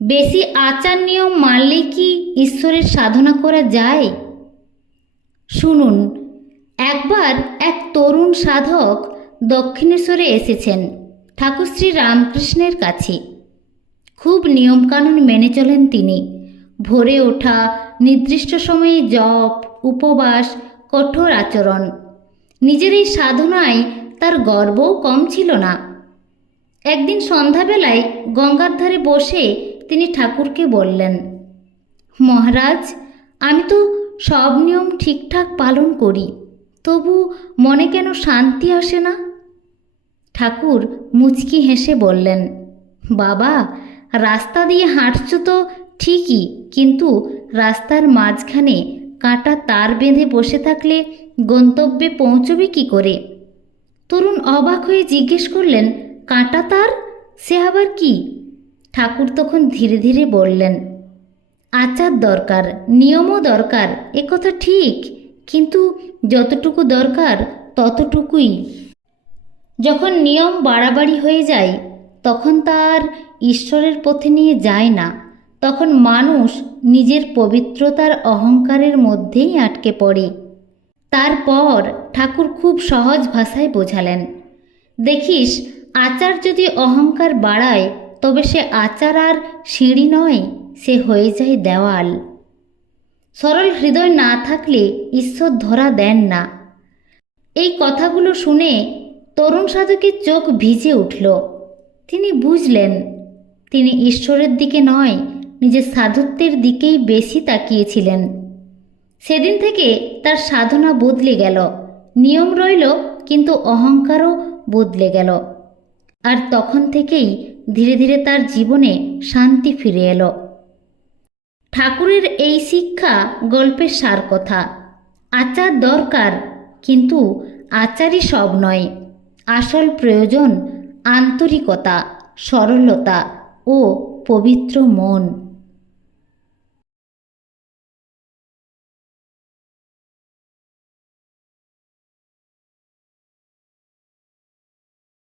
বেশি আচার নিয়ম মানলেই কি ঈশ্বরের সাধনা করা যায়? শুনুন, একবার এক তরুণ সাধক দক্ষিণেশ্বরে এসেছেন ঠাকুর শ্রী রামকৃষ্ণের কাছে। খুব নিয়মকানুন মেনে চলেন তিনি। ভোরে ওঠা, নির্দিষ্ট সময়ে জপ, উপবাস, কঠোর আচরণ। নিজের এই সাধনায় তার গর্বও কম ছিল না। একদিন সন্ধ্যাবেলায় গঙ্গার ধারে বসে তিনি ঠাকুরকে বললেন, মহারাজ, আমি তো সব নিয়ম ঠিকঠাক পালন করি, তবু মনে কেন শান্তি আসে না? ঠাকুর মুচকি হেসে বললেন, বাবা, রাস্তা দিয়ে হাঁটছ তো ঠিকই, কিন্তু রাস্তার মাঝখানে কাঁটা তার বেঁধে বসে থাকলে গন্তব্যে পৌঁছবে কি করে? তরুণ অবাক হয়ে জিজ্ঞেস করলেন, কাঁটা তার, সে আবার কি? ঠাকুর তখন ধীরে ধীরে বললেন, আচার দরকার, নিয়মও দরকার, একথা ঠিক, কিন্তু যতটুকু দরকার ততটুকুই। যখন নিয়ম বাড়াবাড়ি হয়ে যায় তখন তার ঈশ্বরের পথে নিয়ে যায় না। তখন মানুষ নিজের পবিত্রতার অহংকারের মধ্যেই আটকে পড়ে। তারপর ঠাকুর খুব সহজ ভাষায় বোঝালেন, দেখিস, আচার যদি অহংকার বাড়ায় তবে সে আচার আর সিঁড়ি নয়, সে হয়ে যায় দেওয়াল। সরল হৃদয় না থাকলে ঈশ্বর ধরা দেন না। এই কথাগুলো শুনে তরুণ সাধকের চোখ ভিজে উঠল। তিনি বুঝলেন, তিনি ঈশ্বরের দিকে নয়, নিজের সাধুত্বের দিকেই বেশি তাকিয়েছিলেন। সেদিন থেকে তার সাধনা বদলে গেল। নিয়ম রইল, কিন্তু অহংকারও বদলে গেল। আর তখন থেকেই ধীরে ধীরে তার জীবনে শান্তি ফিরে এলো। ঠাকুরের এই শিক্ষা গল্পের সার কথা। আচার দরকার, কিন্তু আচারই সব নয়। আসল প্রয়োজন আন্তরিকতা, সরলতা ও পবিত্র মন।